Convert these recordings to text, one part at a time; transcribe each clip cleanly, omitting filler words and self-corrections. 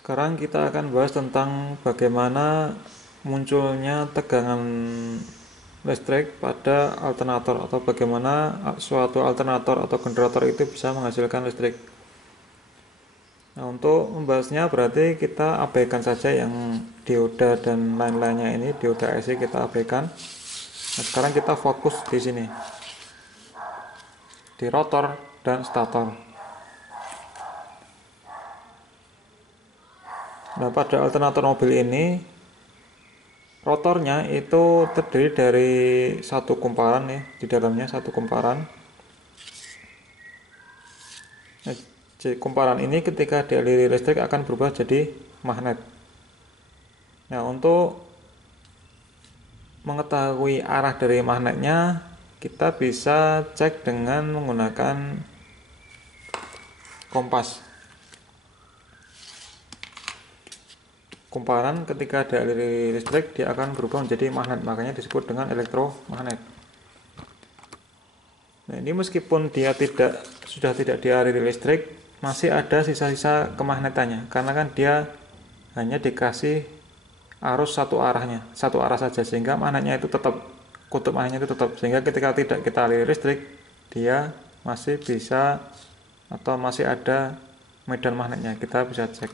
Sekarang kita akan bahas tentang bagaimana munculnya tegangan listrik pada alternator atau bagaimana suatu alternator atau generator itu bisa menghasilkan listrik. Nah, untuk membahasnya berarti kita abaikan saja yang dioda dan lain-lainnya ini, dioda AC kita abaikan. Nah, sekarang kita fokus di sini, di rotor dan stator. Nah, pada alternator mobil ini rotornya itu terdiri dari satu kumparan ya, di dalamnya satu kumparan. Nah, kumparan ini ketika dialiri listrik akan berubah jadi magnet. Nah, untuk mengetahui arah dari magnetnya, kita bisa cek dengan menggunakan kompas. Kumparan ketika dialiri listrik dia akan berubah menjadi magnet, makanya disebut dengan elektromagnet. Nah, ini meskipun dia sudah tidak dialiri listrik, masih ada sisa-sisa kemagnetannya karena kan dia hanya dikasih arus satu arah saja, sehingga magnetnya itu tetap, kutub magnetnya itu tetap, sehingga ketika tidak kita aliri listrik dia masih bisa atau masih ada medan magnetnya, kita bisa cek.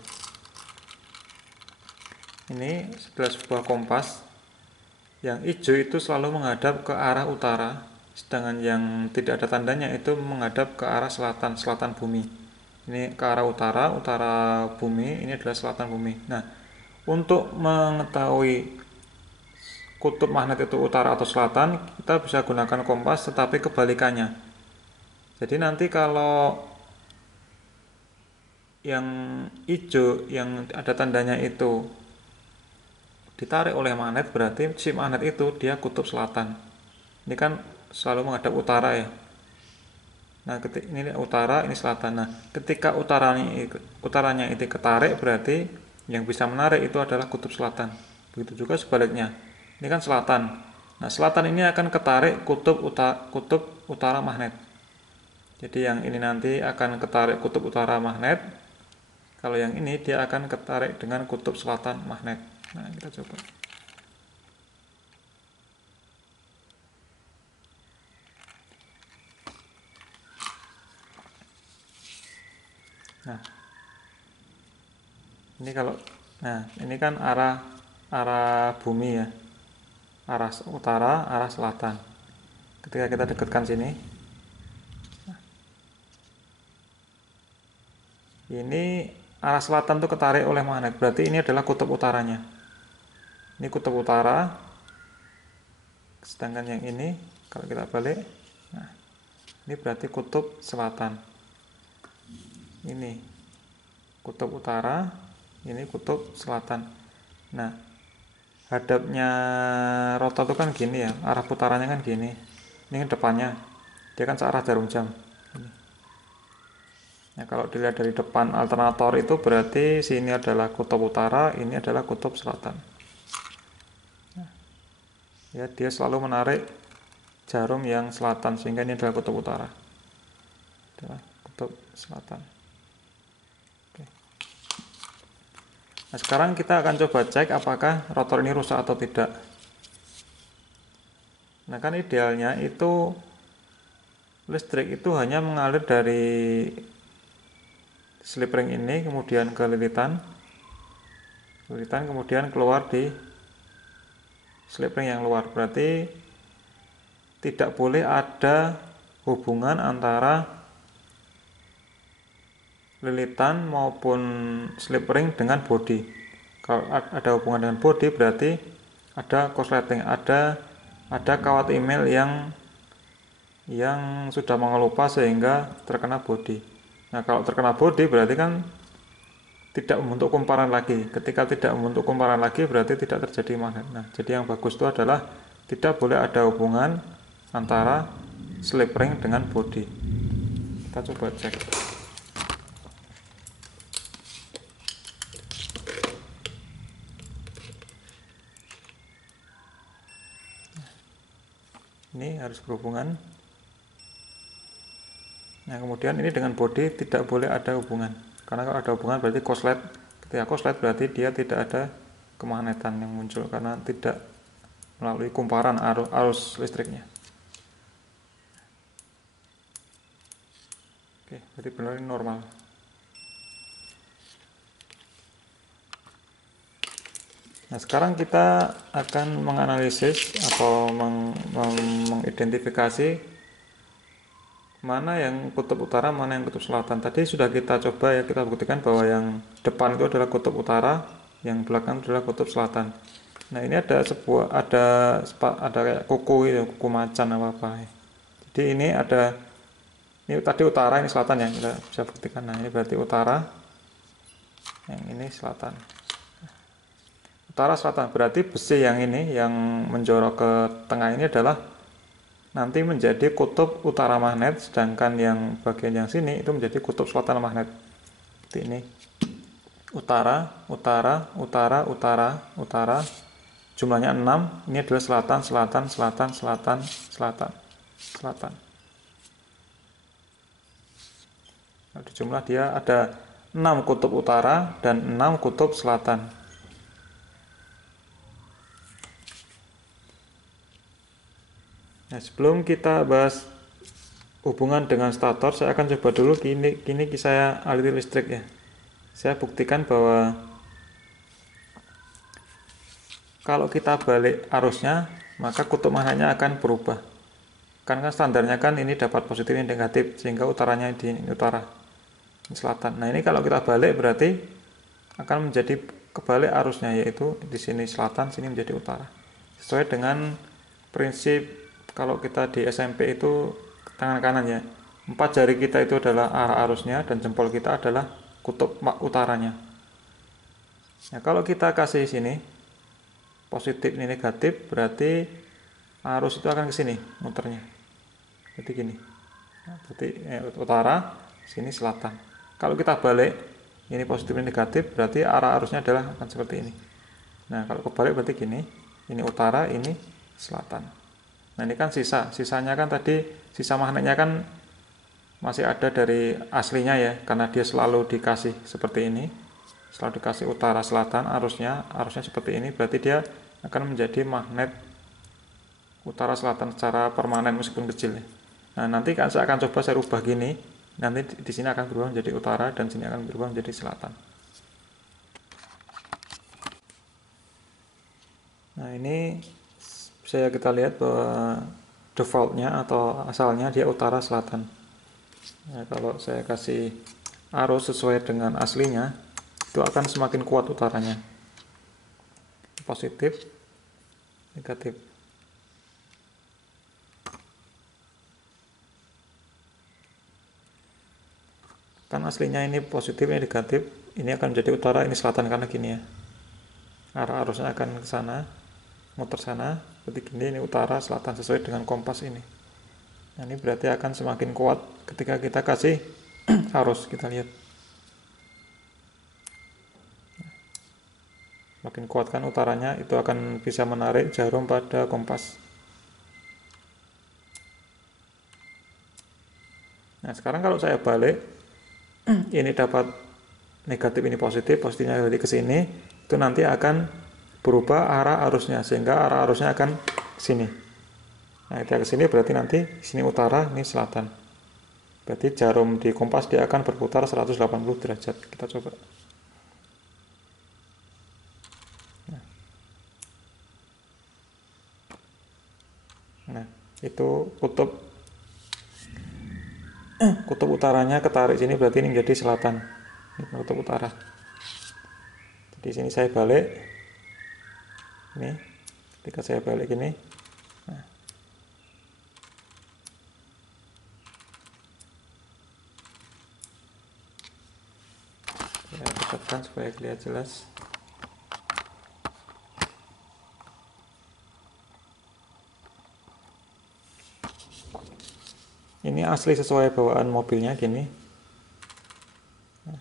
Ini adalah sebuah kompas. Yang hijau itu selalu menghadap ke arah utara, sedangkan yang tidak ada tandanya itu menghadap ke arah selatan, selatan bumi. Ini ke arah utara, utara bumi, ini adalah selatan bumi. Nah, untuk mengetahui kutub magnet itu utara atau selatan, kita bisa gunakan kompas tetapi kebalikannya. Jadi nanti kalau yang hijau yang ada tandanya itu ditarik oleh magnet, berarti si magnet itu dia kutub selatan. Ini kan selalu menghadap utara ya. Nah, ini utara, ini selatan. Nah, ketika utaranya itu ketarik, berarti yang bisa menarik itu adalah kutub selatan. Begitu juga sebaliknya. Ini kan selatan. Nah, selatan ini akan ketarik kutub utara magnet. Jadi yang ini nanti akan ketarik kutub utara magnet. Kalau yang ini dia akan ketarik dengan kutub selatan magnet. Nah, kita coba. Nah, ini kan arah bumi ya. Arah utara, arah selatan. Ketika kita dekatkan sini, ini arah selatan tuh ketarik oleh magnet. Berarti ini adalah kutub utaranya. Ini kutub utara. Sedangkan yang ini kalau kita balik, nah, ini berarti kutub selatan. Ini kutub utara, ini kutub selatan. Nah, hadapnya rotor itu kan gini ya, arah putarannya kan gini. Ini kan depannya, dia kan searah jarum jam. Nah, kalau dilihat dari depan alternator itu berarti sini adalah kutub utara, ini adalah kutub selatan. Nah, ya, dia selalu menarik jarum yang selatan, sehingga ini adalah kutub utara, adalah kutub selatan. Oke. Nah, sekarang kita akan coba cek apakah rotor ini rusak atau tidak. Nah, kan idealnya itu listrik itu hanya mengalir dari slip ring ini kemudian ke lilitan kemudian keluar di slip ring yang luar. Berarti tidak boleh ada hubungan antara lilitan maupun slip ring dengan bodi. Kalau ada hubungan dengan bodi berarti ada korsleting, ada kawat email yang sudah mengelupas sehingga terkena bodi. Nah, kalau terkena bodi berarti kan tidak membentuk kumparan lagi. Ketika tidak membentuk kumparan lagi berarti tidak terjadi magnet. Nah, jadi yang bagus itu adalah tidak boleh ada hubungan antara slip ring dengan bodi. Kita coba cek. Ini harus berhubungan. Nah, kemudian ini dengan bodi tidak boleh ada hubungan. Karena kalau ada hubungan berarti korslet Ketika korslet berarti dia tidak ada kemagnetan yang muncul karena tidak melalui kumparan arus listriknya. Oke, berarti benar ini normal. Nah, sekarang kita akan menganalisis atau mengidentifikasi mana yang kutub utara, mana yang kutub selatan. Tadi sudah kita coba ya, kita buktikan bahwa yang depan itu adalah kutub utara, yang belakang adalah kutub selatan. Nah, ini ada kayak kuku itu, kuku macan apa. Jadi ini tadi utara, ini selatan ya, kita bisa buktikan. Nah, ini berarti utara, yang ini selatan. Utara selatan berarti besi yang ini yang menjorok ke tengah ini adalah nanti menjadi kutub utara magnet, sedangkan yang bagian yang sini itu menjadi kutub selatan magnet. Seperti ini. Utara, utara, utara, utara, utara. Jumlahnya 6. Ini adalah selatan, selatan, selatan, selatan, selatan, selatan. Nah, di jumlah dia ada 6 kutub utara dan 6 kutub selatan. Nah, sebelum kita bahas hubungan dengan stator, saya akan coba dulu kini saya aliri listrik ya. Saya buktikan bahwa kalau kita balik arusnya, maka kutub magnetnya akan berubah. Karena standarnya kan ini dapat positif ini negatif, sehingga utaranya di ini utara, ini selatan. Nah, ini kalau kita balik berarti akan menjadi kebalik arusnya, yaitu di sini selatan, sini menjadi utara. Sesuai dengan prinsip kalau kita di SMP itu tangan kanan ya, 4 jari kita itu adalah arah arusnya dan jempol kita adalah kutub utaranya. Nah, kalau kita kasih sini positif ini negatif, berarti arus itu akan ke sini muternya. Berarti gini. Nah, berarti utara, sini selatan. Kalau kita balik, ini positif ini negatif, berarti arah arusnya adalah akan seperti ini. Nah, kalau kebalik berarti gini. Ini utara, ini selatan. Nah, ini kan sisanya kan tadi sisa magnetnya kan masih ada dari aslinya ya, karena dia selalu dikasih seperti ini, selalu dikasih utara selatan arusnya seperti ini, berarti dia akan menjadi magnet utara selatan secara permanen meskipun kecil ya. Nah, nanti kan saya akan coba saya rubah gini, nanti di sini akan berubah menjadi utara dan sini akan berubah menjadi selatan. Nah, ini kita lihat bahwa defaultnya atau asalnya dia utara selatan. Nah, kalau saya kasih arus sesuai dengan aslinya, itu akan semakin kuat utaranya. Positif, negatif. Kan aslinya ini positif, ini negatif, ini akan menjadi utara, ini selatan karena gini ya. Arah arusnya akan ke sana, muter sana, seperti gini, ini utara, selatan sesuai dengan kompas ini. Nah, ini berarti akan semakin kuat ketika kita kasih arus, kita lihat. Makin kuat kan utaranya, itu akan bisa menarik jarum pada kompas. Nah, sekarang kalau saya balik, ini dapat negatif, ini positif, positifnya dari ke sini, itu nanti akan berubah arah arusnya, sehingga arah arusnya akan ke sini. Nah, kita ke sini berarti nanti sini utara, ini selatan. Berarti jarum di kompas dia akan berputar 180 derajat. Kita coba. Nah, itu kutub utaranya ketarik sini, berarti ini menjadi selatan. Ini kutub utara. Jadi sini saya balik. Ini ketika saya balik ini, nah, saya dekatkan supaya kelihatan jelas. Ini asli sesuai bawaan mobilnya gini. Nah,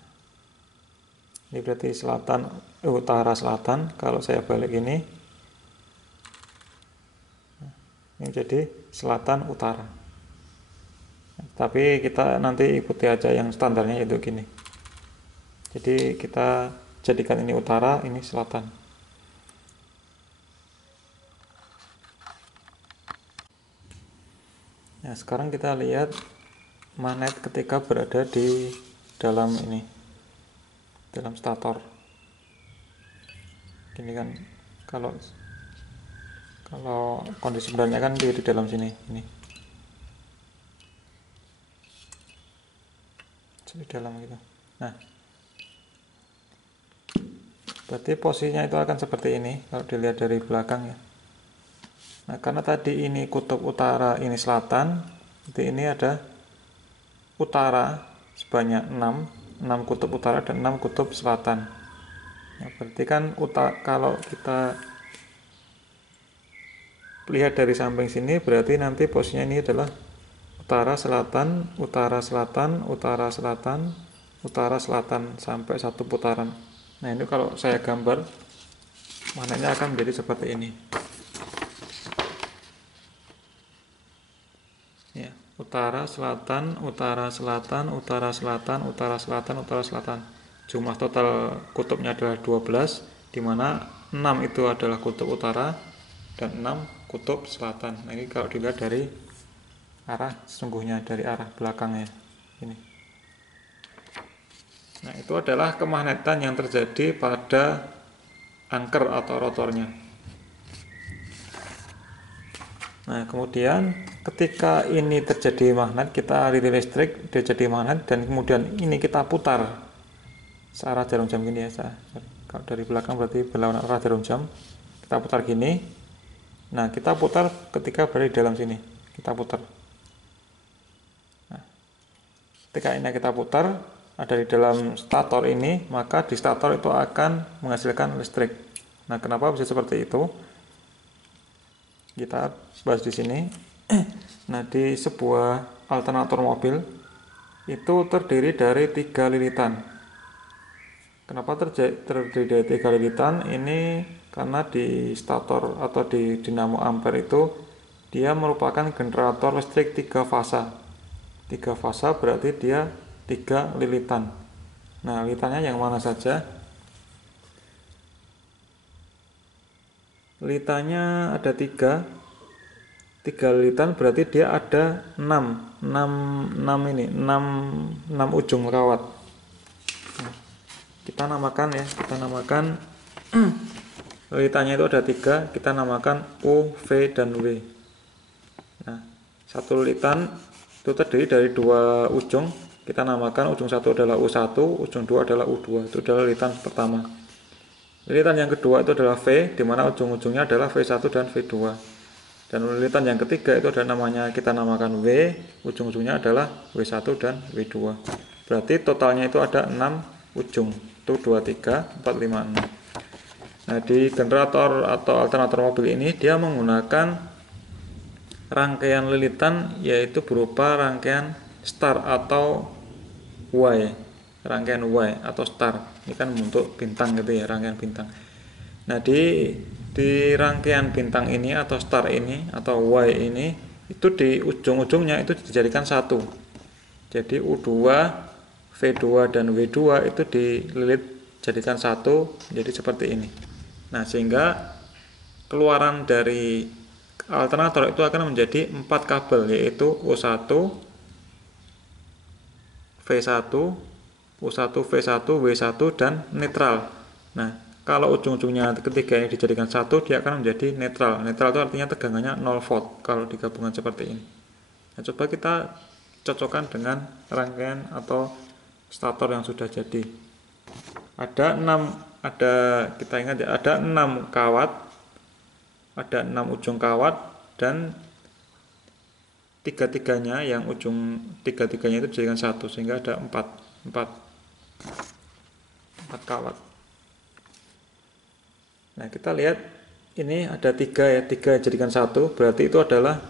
ini berarti selatan, utara selatan. Kalau saya balik ini jadi selatan utara. Tapi kita nanti ikuti aja yang standarnya itu gini. Jadi kita jadikan ini utara, ini selatan. Nah, sekarang kita lihat magnet ketika berada di dalam ini, dalam stator. Ini kan kalau kondisi sebenarnya kan di dalam sini, ini di dalam gitu. Nah, berarti posisinya itu akan seperti ini kalau dilihat dari belakang ya. Nah, karena tadi ini kutub utara, ini selatan, jadi ini ada utara sebanyak 6 kutub utara dan 6 kutub selatan. Nah, berarti kan kalau kita lihat dari samping sini, berarti nanti posisinya ini adalah utara, selatan, utara, selatan, utara, selatan, utara, selatan, sampai satu putaran. Nah, ini kalau saya gambar, magnetnya akan menjadi seperti ini. Ya, utara, selatan, utara, selatan, utara, selatan, utara, selatan, utara, selatan. Jumlah total kutubnya adalah 12, di mana 6 itu adalah kutub utara dan 6 kutub selatan. Nah, ini kalau dilihat dari arah sesungguhnya, dari arah belakangnya ini. Nah, itu adalah kemagnetan yang terjadi pada anker atau rotornya. Nah, kemudian ketika ini terjadi magnet, kita aliri listrik, dia jadi magnet, dan kemudian ini kita putar searah jarum jam gini ya. Kalau dari belakang berarti berlawanan arah jarum jam. Kita putar gini. Nah, kita putar ketika berada di dalam sini. Kita putar. Nah, ketika ini kita putar, ada di dalam stator ini, maka di stator itu akan menghasilkan listrik. Nah, kenapa bisa seperti itu? Kita bahas di sini. Nah, di sebuah alternator mobil itu terdiri dari 3 lilitan. Kenapa terdiri dari 3 lilitan? Ini karena di stator atau di dinamo ampere itu dia merupakan generator listrik 3 fasa. 3 fasa berarti dia 3 lilitan. Nah, lilitannya yang mana saja? Lilitannya ada 3 lilitan, berarti dia ada 6 ujung kawat. Nah, kita namakan lilitannya itu ada 3, kita namakan U, V, dan W. Nah, satu lilitan itu terdiri dari 2 ujung, kita namakan ujung 1 adalah U1, ujung 2 adalah U2. Itu adalah lilitan pertama. Lilitan yang kedua itu adalah V, di mana ujung-ujungnya adalah V1 dan V2. Dan lilitan yang ketiga itu adalah kita namakan W, ujung-ujungnya adalah W1 dan W2. Berarti totalnya itu ada 6 ujung. Itu 2, 3, 4, 5, 6. Nah, di generator atau alternator mobil ini dia menggunakan rangkaian lilitan, yaitu berupa rangkaian star atau Y. Rangkaian Y atau star. Ini kan bentuk bintang gitu ya, rangkaian bintang. Nah, di rangkaian bintang ini atau star ini atau Y ini, itu di ujung-ujungnya itu dijadikan satu. Jadi U2, V2 dan W2 itu dililit jadikan satu, jadi seperti ini. Nah, sehingga keluaran dari alternator itu akan menjadi 4 kabel, yaitu U1, V1, U1, V1, W1 dan netral. Nah, kalau ujung-ujungnya ketiga ini dijadikan satu, dia akan menjadi netral. Netral itu artinya tegangannya 0 volt kalau digabungkan seperti ini. Nah, coba kita cocokkan dengan rangkaian atau stator yang sudah jadi. Ada 6 kawat, ada 6 ujung kawat, dan tiga-tiganya itu dijadikan satu, sehingga ada 4 kawat. Nah, kita lihat ini ada 3 jadikan satu, berarti itu adalah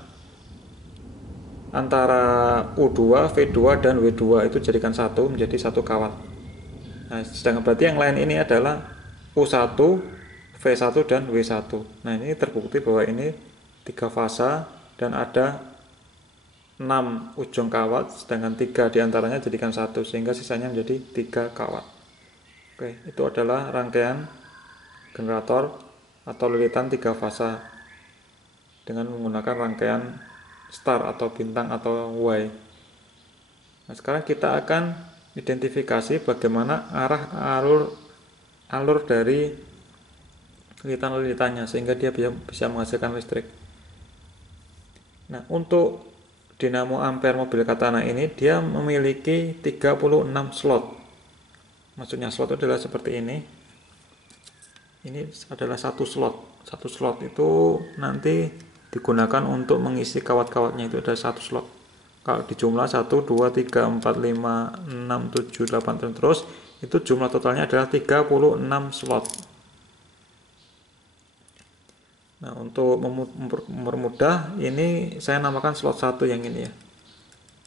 antara U2, V2 dan W2 itu jadikan satu menjadi satu kawat. Nah, sedangkan berarti yang lain ini adalah U1, V1 dan W1. Nah, ini terbukti bahwa ini 3 fasa dan ada 6 ujung kawat, sedangkan 3 diantaranya jadikan satu, sehingga sisanya menjadi 3 kawat. Oke, itu adalah rangkaian generator atau lilitan 3 fasa dengan menggunakan rangkaian star atau bintang atau Y. Nah, sekarang kita akan identifikasi bagaimana arah alur dari lilitan-lilitannya sehingga dia bisa menghasilkan listrik. Nah, untuk dinamo ampere mobil Katana ini dia memiliki 36 slot. Maksudnya slot itu adalah seperti ini. Ini adalah satu slot. Satu slot itu nanti digunakan untuk mengisi kawat-kawatnya, itu ada satu slot. Kalau di jumlah 1, 2, 3, 4, 5, 6, 7, 8 dan terus, itu jumlah totalnya adalah 36 slot. Nah, untuk mempermudah ini saya namakan slot 1 yang ini ya.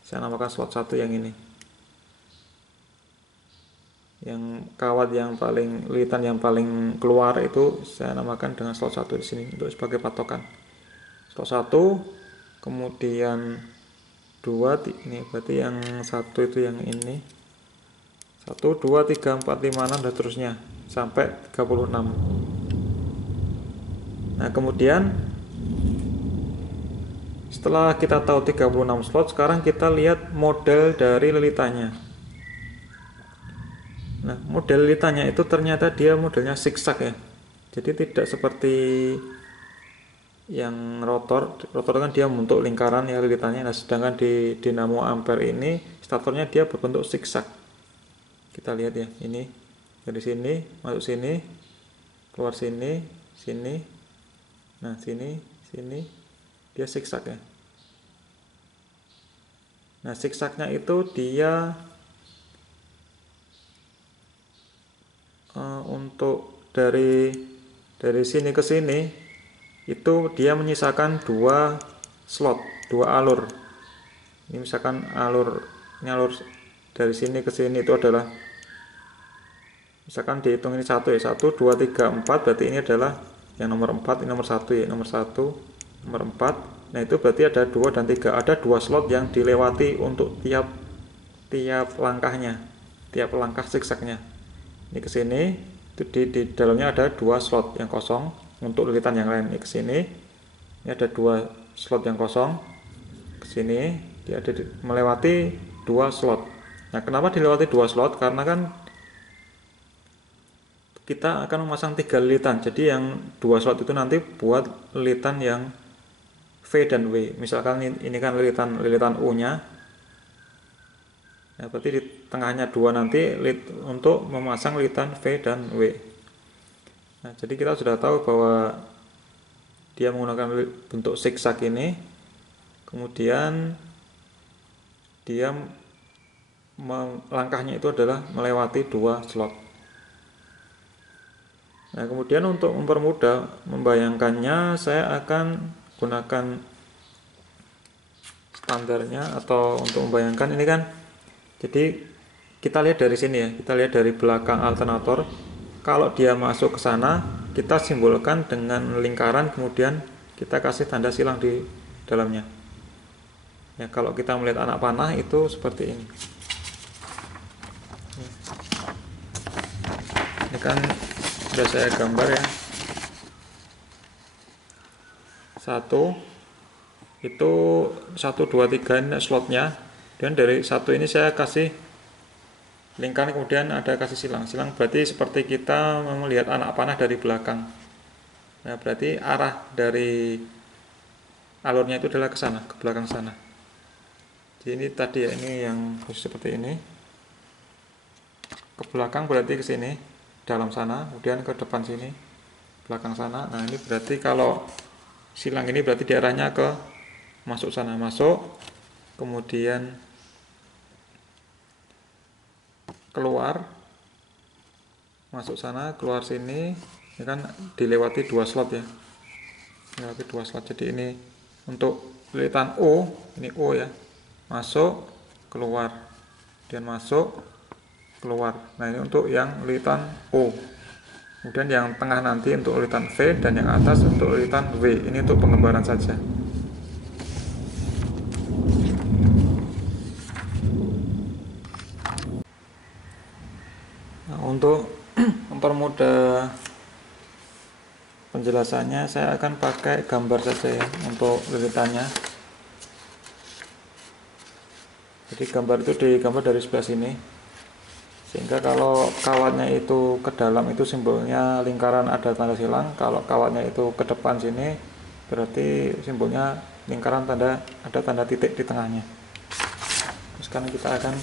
Saya namakan slot 1 yang ini. Yang kawat yang paling lilitan yang paling keluar itu saya namakan dengan slot 1 di sini untuk sebagai patokan. Slot 1, kemudian 2, ini berarti yang 1 itu yang ini. 1, 2, 3, 4, 5, 6 dan terusnya sampai 36. Nah, kemudian setelah kita tahu 36 slot, sekarang kita lihat model dari lilitannya. Nah, model lilitannya itu ternyata dia modelnya zigzag ya. Jadi tidak seperti yang rotor. Rotor kan dia membentuk lingkaran ya lilitannya. Nah, sedangkan di dinamo ampere ini statornya dia berbentuk zigzag. Kita lihat ya, ini dari sini masuk sini, keluar sini, sini. Nah, sini, sini. Dia zigzag ya. Nah, zigzagnya itu dia untuk dari sini ke sini itu dia menyisakan 2 slot, 2 alur. Ini misalkan alur dari sini ke sini itu adalah, misalkan dihitung ini 1 ya, 1, 2, 3, 4, berarti ini adalah yang nomor 4, ini nomor 1 ya, nomor 1, nomor 4. Nah, itu berarti ada 2 dan 3, ada 2 slot yang dilewati untuk tiap langkahnya, tiap langkah zigzagnya. Ini ke sini, itu di dalamnya ada 2 slot yang kosong untuk lilitan yang lain. Ini ke sini, ini ada 2 slot yang kosong. Ke sini dia ada melewati 2 slot. Nah, kenapa dilewati 2 slot? Karena kan kita akan memasang 3 lilitan. Jadi yang 2 slot itu nanti buat lilitan yang V dan W. Misalkan ini kan lilitan U-nya. Nah, berarti di tengahnya 2 nanti untuk memasang lilitan V dan W. Nah, jadi kita sudah tahu bahwa dia menggunakan bentuk zigzag ini. Kemudian dia langkahnya itu adalah melewati 2 slot. Nah, kemudian untuk mempermudah membayangkannya, saya akan gunakan standarnya atau untuk membayangkan ini kan. Jadi kita lihat dari sini ya, kita lihat dari belakang alternator. Kalau dia masuk ke sana, kita simbolkan dengan lingkaran, kemudian kita kasih tanda silang di dalamnya. Ya, kalau kita melihat anak panah itu seperti ini. Ini kan sudah saya gambar ya. 1 itu 1, 2, 3 ini slotnya. Dan dari 1 ini saya kasih lingkaran, kemudian ada kasih silang. Silang berarti seperti kita melihat anak panah dari belakang. Nah, berarti arah dari alurnya itu adalah ke sana, ke belakang sana. Jadi ini tadi ya, ini yang posisi seperti ini. Ke belakang berarti ke sini, dalam sana, kemudian ke depan sini, belakang sana. Nah, ini berarti kalau silang ini berarti daerahnya ke masuk sana, masuk, kemudian keluar, masuk sana, keluar sini. Ini kan dilewati 2 slot ya, dilewati 2 slot. Jadi ini untuk lilitan O, ini O ya, masuk, keluar, dan masuk, keluar. Nah, ini untuk yang lilitan O. Kemudian yang tengah nanti untuk lilitan V, dan yang atas untuk lilitan W. Ini untuk penggambaran saja. Nah, untuk mempermudah penjelasannya saya akan pakai gambar saja ya untuk lilitannya. Jadi gambar itu digambar dari sebelah sini, sehingga kalau kawatnya itu ke dalam itu simbolnya lingkaran ada tanda silang, kalau kawatnya itu ke depan sini berarti simbolnya lingkaran tanda ada tanda titik di tengahnya. Terus sekarang kita akan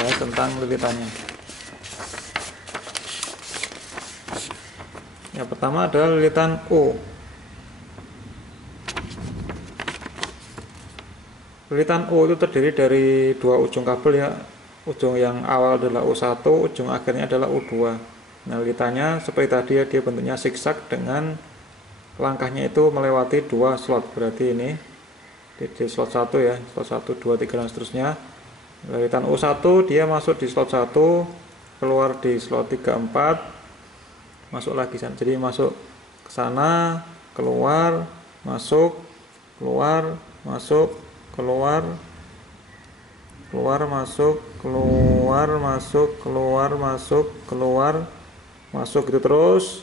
bahas tentang lilitannya. Yang pertama adalah lilitan O. Lilitan O itu terdiri dari dua ujung kabel ya. Ujung yang awal adalah U1, ujung akhirnya adalah U2. Nah, lilitannya seperti tadi ya, dia bentuknya zigzag dengan langkahnya itu melewati dua slot. Berarti ini di slot 1 ya, slot 1, 2, 3 dan seterusnya. Lilitan U1 dia masuk di slot 1, keluar di slot 3, 4. Masuk lagi, jadi masuk ke sana, keluar, masuk, keluar, masuk, keluar, keluar, masuk, keluar, masuk, keluar, masuk, keluar, masuk gitu terus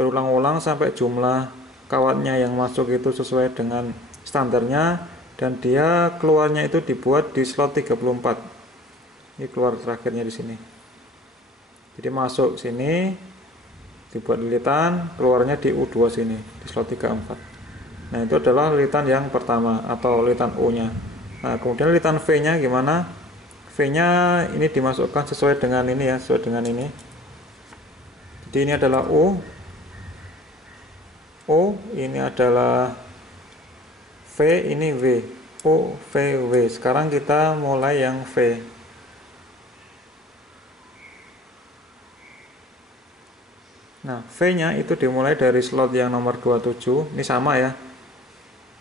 berulang-ulang sampai jumlah kawatnya yang masuk itu sesuai dengan standarnya, dan dia keluarnya itu dibuat di slot 34. Ini keluar terakhirnya di sini. Jadi masuk sini dibuat lilitan, keluarnya di U2 sini di slot 34. Nah, itu adalah lilitan yang pertama atau lilitan O-nya. Nah, kemudian lilitan V-nya gimana? V-nya ini dimasukkan sesuai dengan ini ya, sesuai dengan ini. Jadi ini adalah O. O, ini adalah V, ini W. O, V, W. Sekarang kita mulai yang V. Nah, V-nya itu dimulai dari slot yang nomor 27. Ini sama ya.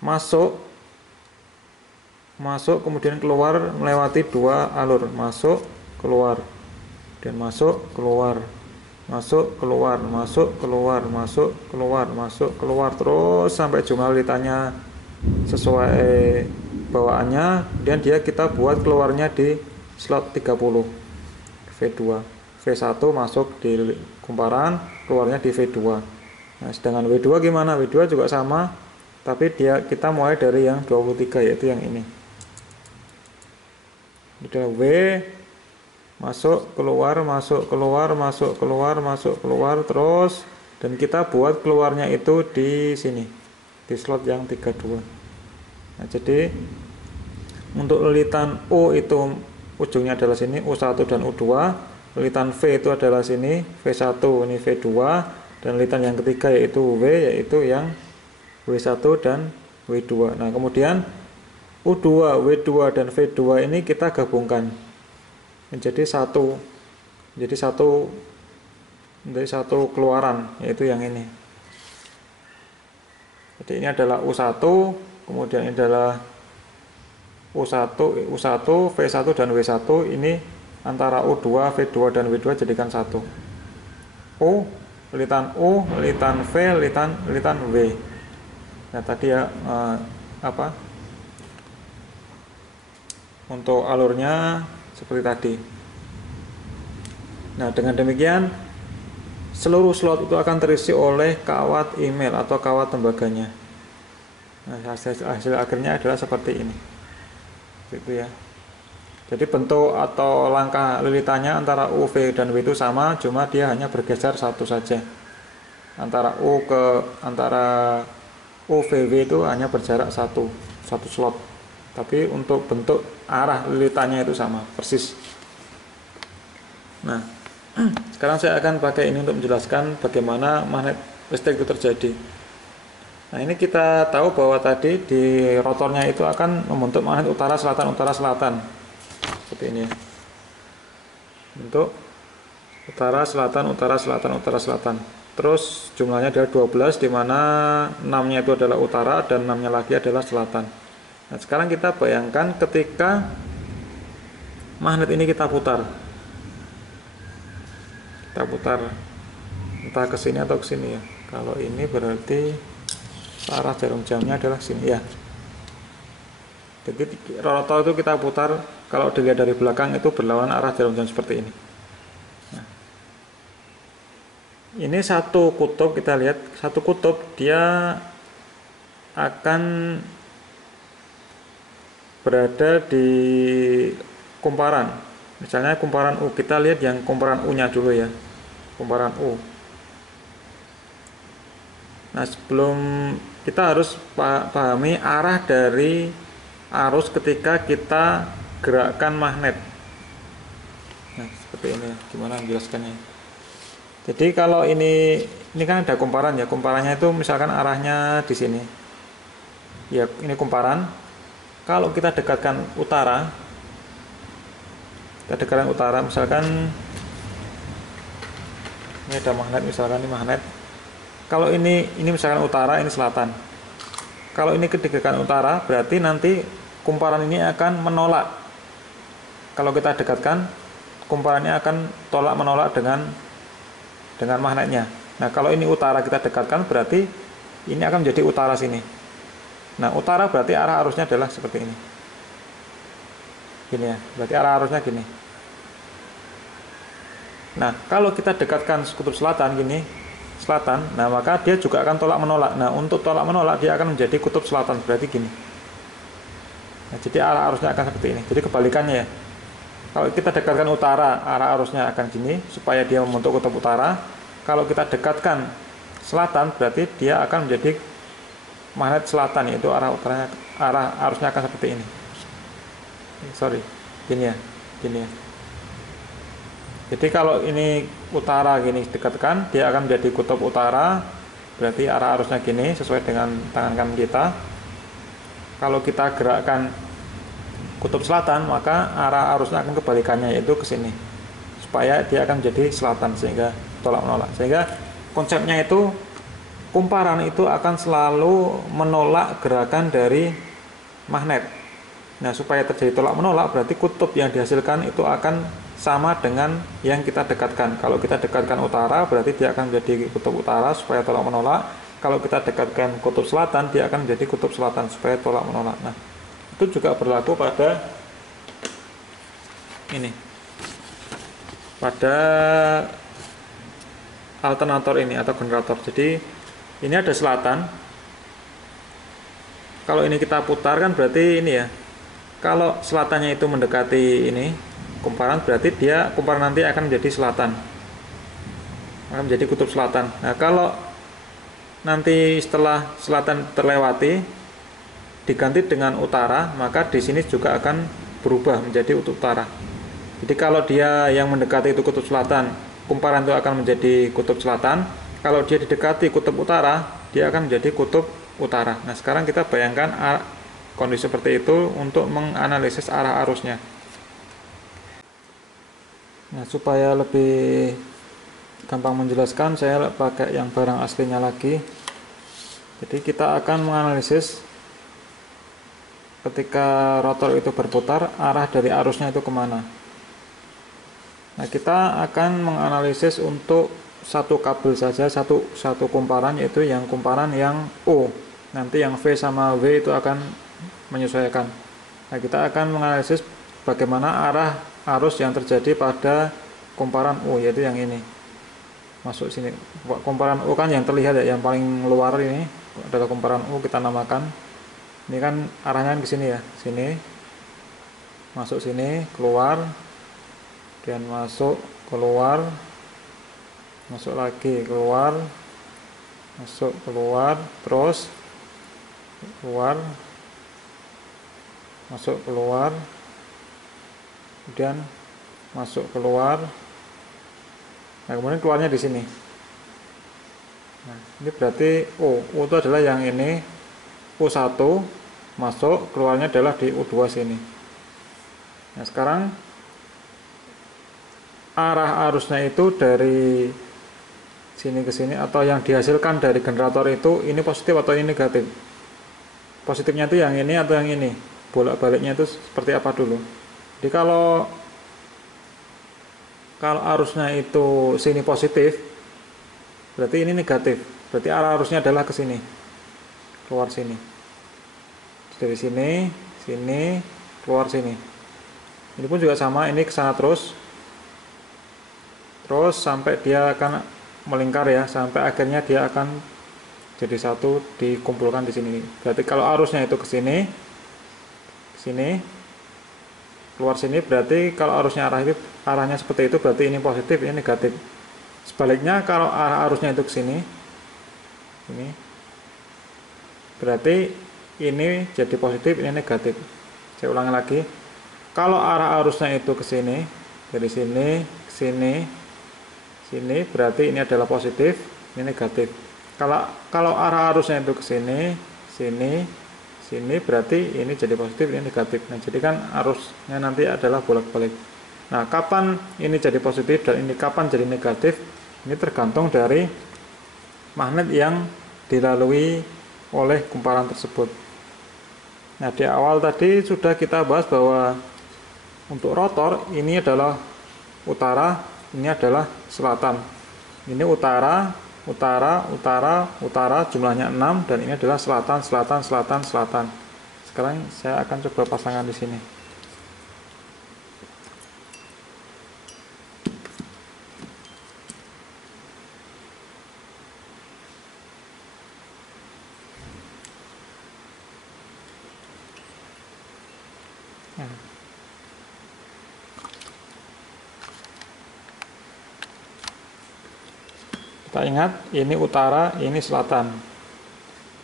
Masuk, kemudian keluar melewati dua alur. Masuk, keluar. Dan masuk, keluar. Masuk, keluar, masuk, keluar, masuk, keluar, masuk, keluar. Terus sampai jumlah lilitannya sesuai bawaannya. Dan dia kita buat keluarnya di slot 30. V2. V1 masuk di kumparan, keluarnya di V2. Nah, sedangkan W2 gimana? W2 juga sama, tapi kita mulai dari yang 23, yaitu yang ini. Udah W, masuk, keluar, masuk, keluar, masuk, keluar, masuk, keluar, terus, dan kita buat keluarnya itu di sini, di slot yang 32. Nah, jadi untuk lilitan O itu ujungnya adalah sini, U1 dan U2. Lilitan V itu adalah sini, V1, ini V2, dan lilitan yang ketiga yaitu W, yaitu yang W1 dan W2. Nah, kemudian U2, W2 dan V2 ini kita gabungkan menjadi satu, keluaran, yaitu yang ini. Jadi ini adalah U1, kemudian ini adalah U1, V1 dan W1. Ini antara U2, V2 dan W2 jadikan satu. O, lilitan U, lilitan V, lilitan W. Nah, tadi ya untuk alurnya seperti tadi. Nah, dengan demikian seluruh slot itu akan terisi oleh kawat email atau kawat tembaganya. Nah, hasil akhirnya adalah seperti ini. Gitu ya. Jadi bentuk atau langkah lilitannya antara U, V, dan W itu sama, cuma dia hanya bergeser satu saja. Antara U, V, W itu hanya berjarak satu slot. Tapi untuk bentuk arah lilitannya itu sama, persis. Nah, sekarang saya akan pakai ini untuk menjelaskan bagaimana magnet listrik itu terjadi. Nah, ini kita tahu bahwa tadi di rotornya itu akan membentuk magnet utara-selatan. Seperti ini. Bentuk utara-selatan. Terus jumlahnya adalah 12, di mana 6-nya itu adalah utara dan 6-nya lagi adalah selatan. Nah, sekarang kita bayangkan ketika magnet ini kita putar. Entah ke sini atau ke sini ya. Kalau ini berarti arah jarum jamnya adalah sini ya. Jadi rotor itu kita putar, kalau dilihat dari belakang itu berlawanan arah jarum jam seperti ini. Nah, Ini satu kutub, kita lihat satu kutub dia akan berada di kumparan. Misalnya kumparan U, kita lihat yang kumparan U-nya dulu ya. Kumparan U. Nah, sebelum kita harus pahami arah dari arus ketika kita gerakkan magnet. Nah, seperti ini. Gimana menjelaskannya? Jadi kalau ini kan ada kumparan ya. Kumparannya itu misalkan arahnya di sini. Ya, ini kumparan. Kalau kita dekatkan utara, misalkan ini ada magnet, misalkan ini magnet. Kalau ini misalkan utara, ini selatan. Kalau ini kedekatan utara, berarti nanti kumparan ini akan menolak. Kalau kita dekatkan, kumparannya akan tolak menolak dengan magnetnya. Nah, kalau ini utara kita dekatkan, berarti ini akan menjadi utara sini. Nah, utara berarti arah arusnya adalah seperti ini. Gini ya, berarti arah arusnya gini. Nah, kalau kita dekatkan kutub selatan gini, selatan, nah maka dia juga akan tolak menolak. Nah, untuk tolak menolak dia akan menjadi kutub selatan, berarti gini. Nah, jadi arah arusnya akan seperti ini. Jadi kebalikannya ya. Kalau kita dekatkan utara, arah arusnya akan gini supaya dia membentuk kutub utara. Kalau kita dekatkan selatan, berarti dia akan menjadi magnet selatan, yaitu arah utaranya, arah arusnya akan seperti ini. Sorry, gini ya. Jadi kalau ini utara gini dekatkan, dia akan menjadi kutub utara, berarti arah arusnya gini sesuai dengan tangan kanan kita. Kalau kita gerakkan kutub selatan, maka arah arusnya akan kebalikannya, yaitu ke sini, supaya dia akan menjadi selatan, sehingga tolak menolak. Sehingga konsepnya itu kumparan itu akan selalu menolak gerakan dari magnet. Nah, supaya terjadi tolak menolak, berarti kutub yang dihasilkan itu akan sama dengan yang kita dekatkan. Kalau kita dekatkan utara, berarti dia akan menjadi kutub utara supaya tolak menolak. Kalau kita dekatkan kutub selatan, dia akan menjadi kutub selatan supaya tolak menolak. Nah, itu juga berlaku pada ini, pada alternator ini atau generator. Jadi ini ada selatan. Kalau ini kita putar kan berarti ini ya. Kalau selatannya itu mendekati ini kumparan, berarti dia kumparan nanti akan menjadi selatan, akan menjadi kutub selatan. Nah, kalau nanti setelah selatan terlewati diganti dengan utara, maka di sini juga akan berubah menjadi kutub utara. Jadi kalau dia yang mendekati itu kutub selatan, kumparan itu akan menjadi kutub selatan. Kalau dia didekati kutub utara, dia akan menjadi kutub utara. Nah, sekarang kita bayangkan kondisi seperti itu untuk menganalisis arah arusnya. Nah, supaya lebih gampang menjelaskan, saya pakai yang barang aslinya lagi. Jadi kita akan menganalisis ketika rotor itu berputar, arah dari arusnya itu kemana. Nah, kita akan menganalisis untuk satu kabel saja, satu kumparan, yaitu yang kumparan yang O. Nanti yang V sama W itu akan menyesuaikan. Nah, kita akan menganalisis bagaimana arah arus yang terjadi pada kumparan U, yaitu yang ini. Masuk sini. Kumparan U kan yang terlihat ya, yang paling luar ini adalah kumparan U, kita namakan. Ini kan arahnya ke sini ya, sini. Masuk sini, keluar. Kemudian masuk, keluar. Masuk lagi, keluar. Masuk, keluar, terus keluar. Masuk, keluar. Kemudian masuk, keluar. Nah, kemudian keluarnya di sini. Nah, ini berarti U itu adalah yang ini, U1 masuk, keluarnya adalah di U2 sini. Nah, sekarang arah arusnya itu dari sini ke sini, atau yang dihasilkan dari generator itu ini positif atau ini negatif. Positifnya itu yang ini atau yang ini, bolak-baliknya itu seperti apa dulu. Jadi kalau arusnya itu sini positif, berarti ini negatif, berarti arah arusnya adalah ke sini, keluar sini, dari sini, keluar sini. Ini pun juga sama, ini ke sana terus sampai dia akan melingkar ya, sampai akhirnya dia akan jadi satu, dikumpulkan di sini. Berarti kalau arusnya itu ke sini, keluar sini, berarti kalau arusnya arahnya seperti itu, berarti ini positif, ini negatif. Sebaliknya kalau arah arusnya itu ke sini, ini berarti ini jadi positif, ini negatif. Saya ulangi lagi. Kalau arah arusnya itu ke sini, dari sini ke sini, berarti ini adalah positif, ini negatif. Kalau arah arusnya itu ke sini, sini, berarti ini jadi positif, ini negatif. Nah, jadi kan arusnya nanti adalah bolak-balik. Nah, kapan ini jadi positif dan ini kapan jadi negatif, ini tergantung dari magnet yang dilalui oleh kumparan tersebut. Nah, di awal tadi sudah kita bahas bahwa untuk rotor ini adalah utara, ini adalah selatan. Ini utara, jumlahnya 6, dan ini adalah selatan. Sekarang saya akan coba pasangkan di sini. Kita ingat, ini utara, ini selatan.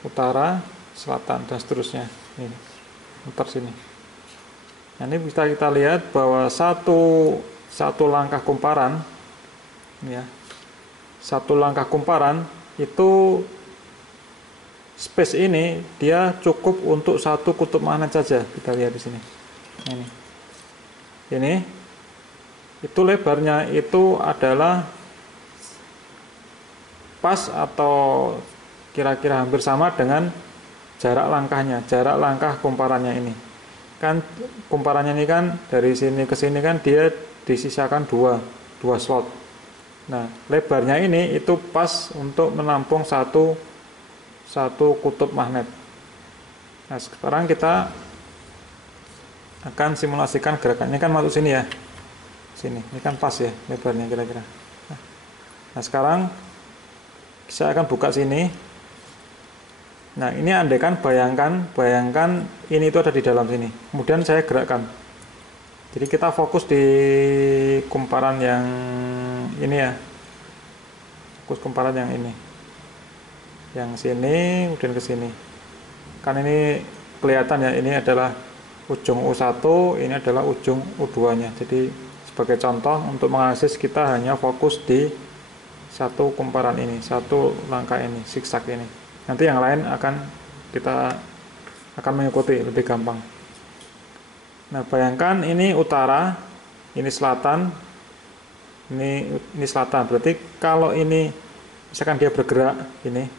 Utara, selatan, dan seterusnya. Ini, muter sini. Nah, ini bisa kita lihat bahwa satu langkah kumparan, ya, satu langkah kumparan itu space ini dia cukup untuk satu kutub magnet saja. Kita lihat di sini. Ini itu lebarnya itu adalah pas atau kira-kira hampir sama dengan jarak langkahnya, jarak langkah kumparannya ini. Kan kumparannya ini kan dari sini ke sini kan dia disisakan dua slot. Nah, lebarnya ini itu pas untuk menampung satu kutub magnet. Nah, sekarang kita akan simulasikan gerakannya, kan masuk sini ya. Sini, ini kan pas ya lebarnya kira-kira. Nah, sekarang saya akan buka sini. Nah, ini andaikan bayangkan ini itu ada di dalam sini. Kemudian saya gerakkan. Jadi kita fokus di kumparan yang ini ya. Fokus kumparan yang ini. Yang sini, kemudian ke sini. Kan ini kelihatan ya, ini adalah ujung U1, ini adalah ujung U2-nya. Jadi sebagai contoh untuk menganalisis kita hanya fokus di satu kumparan ini, satu langkah ini, zigzag ini. Nanti yang lain kita akan mengikuti lebih gampang. Nah, bayangkan ini utara, ini selatan, ini selatan. Berarti kalau ini misalkan dia bergerak ini,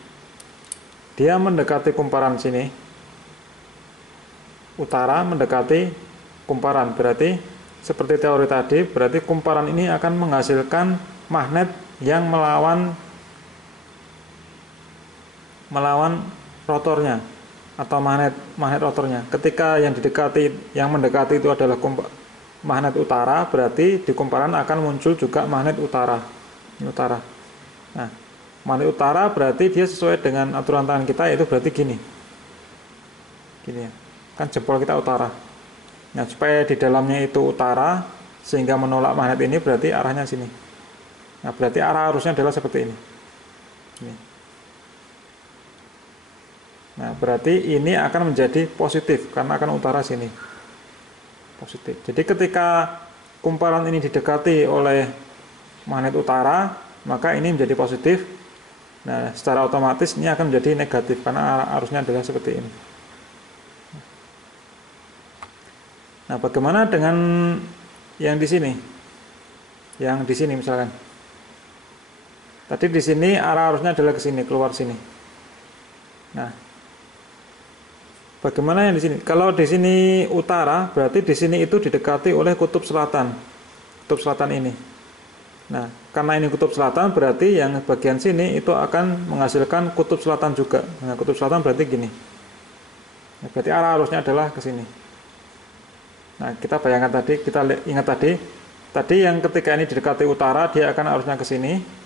dia mendekati kumparan sini, utara mendekati kumparan. Berarti seperti teori tadi, berarti kumparan ini akan menghasilkan magnet yang melawan rotornya atau magnet rotornya. Ketika yang mendekati itu adalah magnet utara, berarti di kumparan akan muncul juga magnet utara. Ini utara. Nah, magnet utara berarti dia sesuai dengan aturan tangan kita, yaitu berarti gini ya. Kan jempol kita utara. Nah, supaya di dalamnya itu utara sehingga menolak magnet ini, berarti arahnya sini. Nah, berarti arah arusnya adalah seperti ini. Nah, berarti ini akan menjadi positif karena akan utara sini. Positif. Jadi ketika kumparan ini didekati oleh magnet utara, maka ini menjadi positif. Nah, secara otomatis ini akan menjadi negatif karena arusnya adalah seperti ini. Nah, bagaimana dengan yang di sini? Yang di sini misalkan. Tadi di sini arah arusnya adalah ke sini, keluar sini. Nah, bagaimana yang di sini? Kalau di sini utara, berarti di sini itu didekati oleh kutub selatan. Kutub selatan ini. Nah, karena ini kutub selatan, berarti yang bagian sini itu akan menghasilkan kutub selatan juga. Nah, kutub selatan berarti gini. Nah, berarti arah arusnya adalah ke sini. Nah, kita bayangkan tadi, kita ingat tadi yang ketika ini didekati utara, dia akan arusnya ke sini.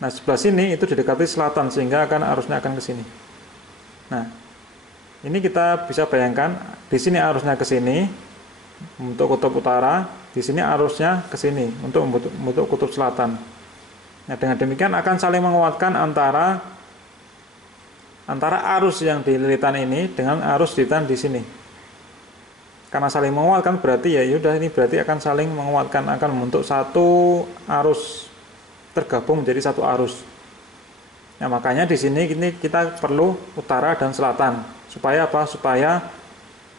Nah, sebelah sini itu didekati selatan sehingga arusnya akan ke sini. Nah, ini kita bisa bayangkan di sini arusnya ke sini untuk kutub utara, di sini arusnya ke sini untuk kutub selatan. Nah, dengan demikian akan saling menguatkan antara arus yang di lilitan ini dengan arus di lilitan di sini. Karena saling menguatkan berarti ya yaudah, ini berarti akan saling menguatkan, akan membentuk satu arus, tergabung menjadi satu arus. Nah, makanya di sini ini kita perlu utara dan selatan. Supaya apa? Supaya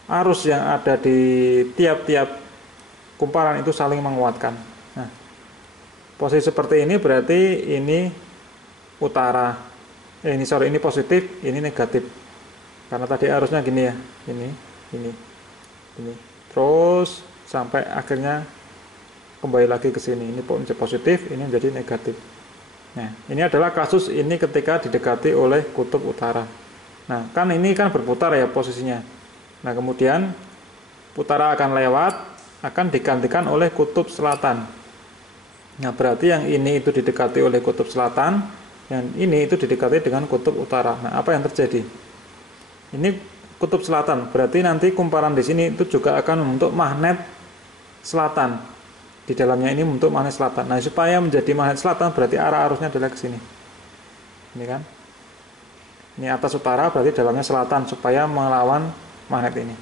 arus yang ada di tiap-tiap kumparan itu saling menguatkan. Nah, posisi seperti ini berarti ini utara. Ini positif, ini negatif. Karena tadi arusnya gini ya, ini. Terus sampai akhirnya kembali lagi ke sini. Ini positif, ini menjadi negatif. Nah, ini adalah kasus ini ketika didekati oleh kutub utara. Nah, kan ini kan berputar ya posisinya. Nah, kemudian utara akan lewat, akan digantikan oleh kutub selatan. Nah, berarti yang ini itu didekati oleh kutub selatan, yang ini itu didekati dengan kutub utara. Nah, apa yang terjadi? Ini kutub selatan, berarti nanti kumparan di sini itu juga akan membentuk magnet selatan. Di dalamnya ini membentuk magnet selatan. Nah, supaya menjadi magnet selatan berarti arah arusnya adalah ke sini. Ini kan? Ini atas utara berarti dalamnya selatan supaya melawan magnet ini.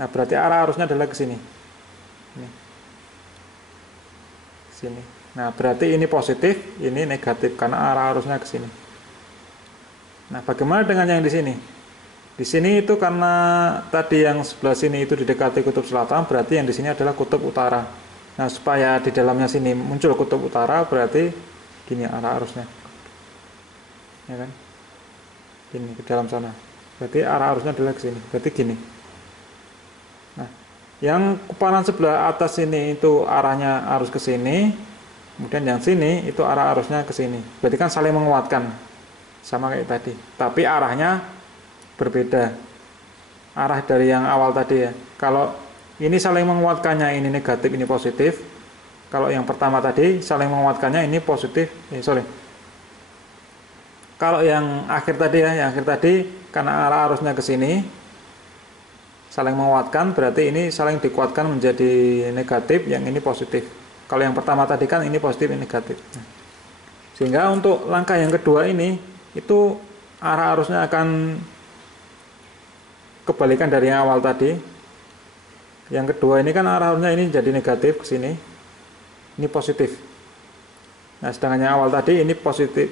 Nah, berarti arah arusnya adalah ke sini. Ini. Sini. Nah, berarti ini positif, ini negatif karena arah arusnya ke sini. Nah, bagaimana dengan yang di sini? Di sini itu karena tadi yang sebelah sini itu didekati kutub selatan, berarti yang di sini adalah kutub utara. Nah, supaya di dalamnya sini muncul kutub utara, berarti gini arah arusnya. Ya kan? Gini ke dalam sana. Berarti arah arusnya adalah ke sini. Berarti gini. Nah, yang kumparan sebelah atas ini itu arahnya arus ke sini, kemudian yang sini itu arah arusnya ke sini. Berarti kan saling menguatkan. Sama kayak tadi. Tapi arahnya berbeda, arah dari yang awal tadi ya. Kalau ini saling menguatkannya ini negatif, ini positif. Kalau yang pertama tadi saling menguatkannya ini positif. Kalau yang akhir tadi ya, yang akhir tadi karena arah arusnya ke sini saling menguatkan, berarti ini saling dikuatkan menjadi negatif, yang ini positif. Kalau yang pertama tadi kan ini positif, ini negatif. Sehingga untuk langkah yang kedua ini itu arah arusnya akan kebalikan dari yang awal tadi. Yang kedua ini kan arah arusnya ini jadi negatif ke sini, ini positif. Nah, sedangkan yang awal tadi ini positif,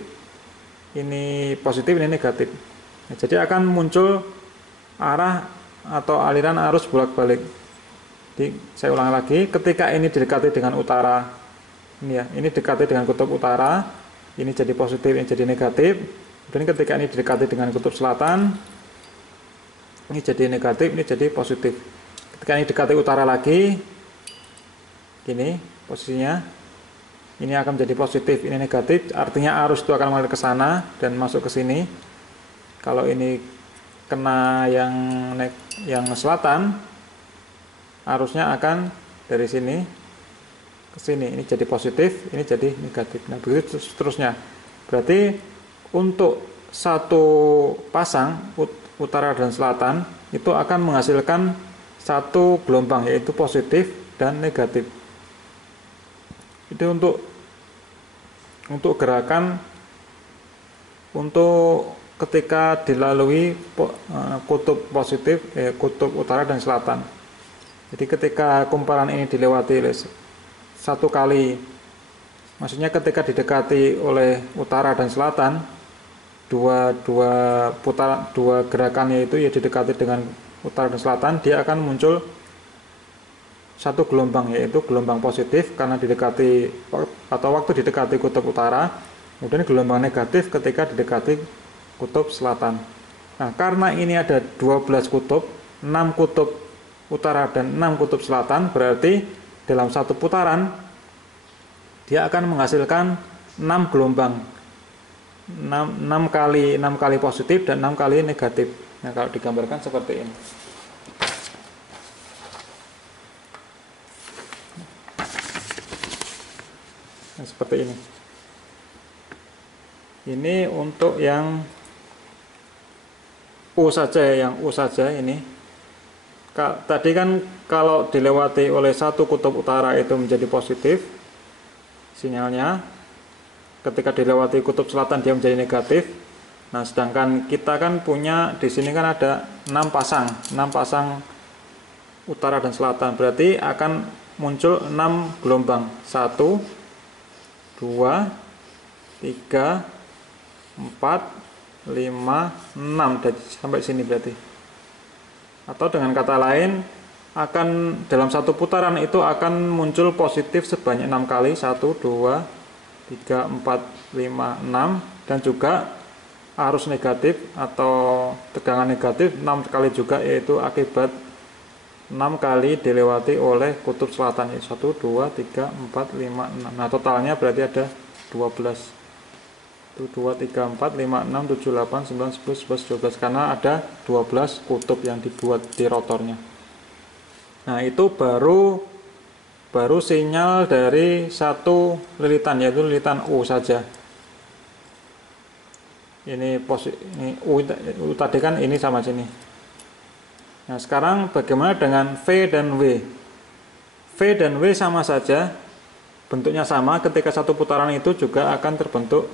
ini negatif. Nah, jadi akan muncul arah atau aliran arus bolak-balik. Jadi saya ulang lagi, ketika ini didekati dengan utara, ini ya, ini didekati dengan kutub utara, ini jadi positif, ini jadi negatif. Dan ketika ini didekati dengan kutub selatan, ini jadi negatif, ini jadi positif. Ketika ini dekati utara lagi, gini posisinya, ini akan menjadi positif, ini negatif. Artinya arus itu akan mengalir ke sana dan masuk ke sini. Kalau ini kena yang selatan, arusnya akan dari sini ke sini. Ini jadi positif, ini jadi negatif. Nah, begitu seterusnya. Berarti untuk satu pasang utara dan selatan itu akan menghasilkan satu gelombang, yaitu positif dan negatif. Itu untuk gerakan untuk ketika dilalui kutub positif, kutub utara dan selatan. Jadi ketika kumparan ini dilewati satu kali, maksudnya ketika didekati oleh utara dan selatan, dua gerakannya itu ya didekati dengan utara dan selatan, dia akan muncul satu gelombang, yaitu gelombang positif karena didekati atau waktu didekati kutub utara, kemudian gelombang negatif ketika didekati kutub selatan. Nah, karena ini ada 12 kutub, 6 kutub utara dan 6 kutub selatan, berarti dalam satu putaran dia akan menghasilkan 6 gelombang, 6 kali positif dan 6 kali negatif. Nah, kalau digambarkan seperti ini. Nah, seperti ini. Ini untuk yang U saja, yang U saja ini. Tadi kan kalau dilewati oleh satu kutub utara itu menjadi positif sinyalnya. Ketika dilewati kutub selatan dia menjadi negatif. Nah, sedangkan kita kan punya di sini kan ada 6 pasang utara dan selatan. Berarti akan muncul 6 gelombang. 1 2 3 4 5 6 sampai sini berarti. Atau dengan kata lain, akan dalam satu putaran itu akan muncul positif sebanyak 6 kali. 1 2 3 4 5 6, dan juga arus negatif atau tegangan negatif 6 kali juga, yaitu akibat 6 kali dilewati oleh kutub selatan. 1 2 3 4 5 6. Nah, totalnya berarti ada 12. 1 2 3 4 5 6 7 8 9 10 11 12, karena ada 12 kutub yang dibuat di rotornya. Nah, itu baru sinyal dari satu lilitan, yaitu lilitan U saja. Ini U tadi kan ini sama sini. Nah, sekarang bagaimana dengan V dan W? V dan W sama saja, bentuknya sama. Ketika satu putaran itu juga akan terbentuk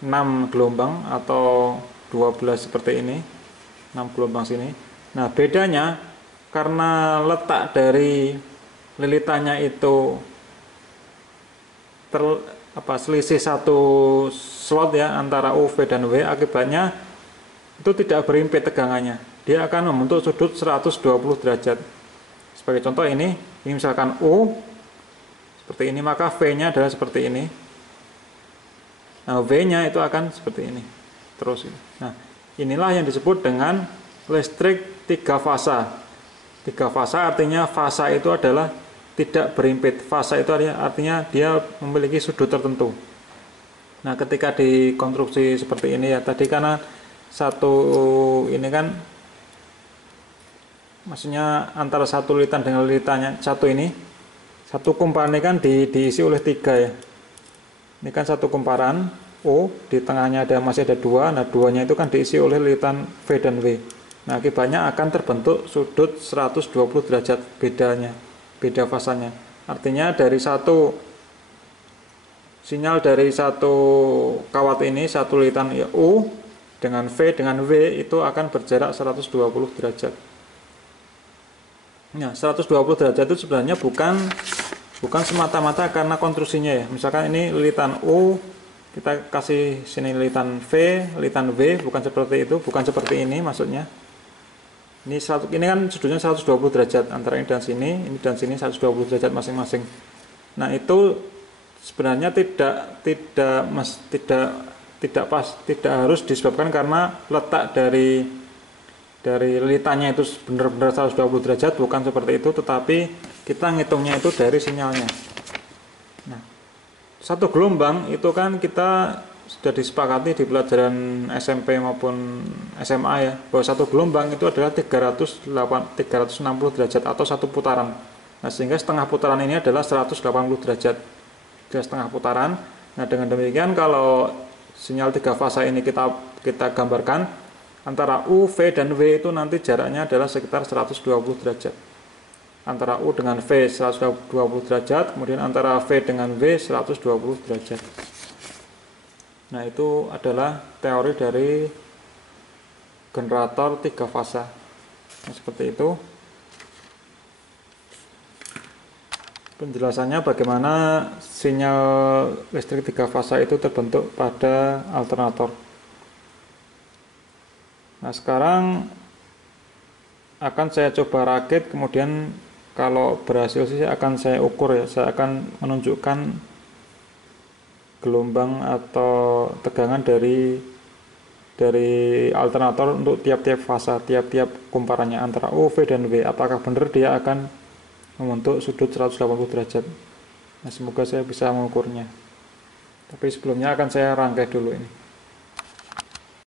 6 gelombang atau 12 seperti ini, 6 gelombang sini. Nah, bedanya karena letak dari lilitannya itu selisih satu slot ya antara U, V, dan W, akibatnya itu tidak berimpit tegangannya. Dia akan membentuk sudut 120 derajat. Sebagai contoh ini misalkan U seperti ini, maka V-nya adalah seperti ini. Nah, V-nya itu akan seperti ini. Terus. Nah, inilah yang disebut dengan listrik 3 fasa. 3 fasa artinya fasa itu adalah tidak berimpit. Fasa itu artinya dia memiliki sudut tertentu. Nah, ketika dikonstruksi seperti ini ya, tadi karena satu ini kan maksudnya antara satu lilitan dengan lilitannya satu ini, satu kumparan ini kan diisi oleh 3 ya. Ini kan satu kumparan O, di tengahnya masih ada 2. Nah, 2-nya itu kan diisi oleh lilitan V dan W. Nah, akibatnya akan terbentuk sudut 120 derajat beda fasanya. Artinya dari sinyal dari satu kawat ini, satu lilitan ya U dengan V dengan W itu akan berjarak 120 derajat. Nah, 120 derajat itu sebenarnya bukan semata-mata karena konstruksinya ya. Misalkan ini lilitan U, kita kasih sini lilitan V, lilitan W, bukan seperti itu, bukan seperti ini maksudnya. Ini kan sudutnya 120 derajat antara ini dan sini 120 derajat masing-masing. Nah, itu sebenarnya tidak harus disebabkan karena letak dari lilitannya itu benar-benar 120 derajat, bukan seperti itu, tetapi kita ngitungnya itu dari sinyalnya. Nah, satu gelombang itu kan kita sudah disepakati di pelajaran SMP maupun SMA ya, bahwa satu gelombang itu adalah 360 derajat atau satu putaran. Nah, sehingga setengah putaran ini adalah 180 derajat. Setengah putaran. Nah, dengan demikian kalau sinyal 3 fasa ini kita gambarkan, antara U, V, dan W itu nanti jaraknya adalah sekitar 120 derajat. Antara U dengan V 120 derajat, kemudian antara V dengan W 120 derajat. Nah, itu adalah teori dari generator 3 fasa. Nah, seperti itu. Penjelasannya bagaimana sinyal listrik 3 fasa itu terbentuk pada alternator. Nah, sekarang akan saya coba rakit, kemudian kalau berhasil sih akan saya ukur ya. Saya akan menunjukkan gelombang atau tegangan dari alternator untuk tiap-tiap fasa, tiap-tiap kumparannya antara U, V, dan W. Apakah benar dia akan membentuk sudut 180 derajat. Nah, semoga saya bisa mengukurnya. Tapi sebelumnya akan saya rangkai dulu ini.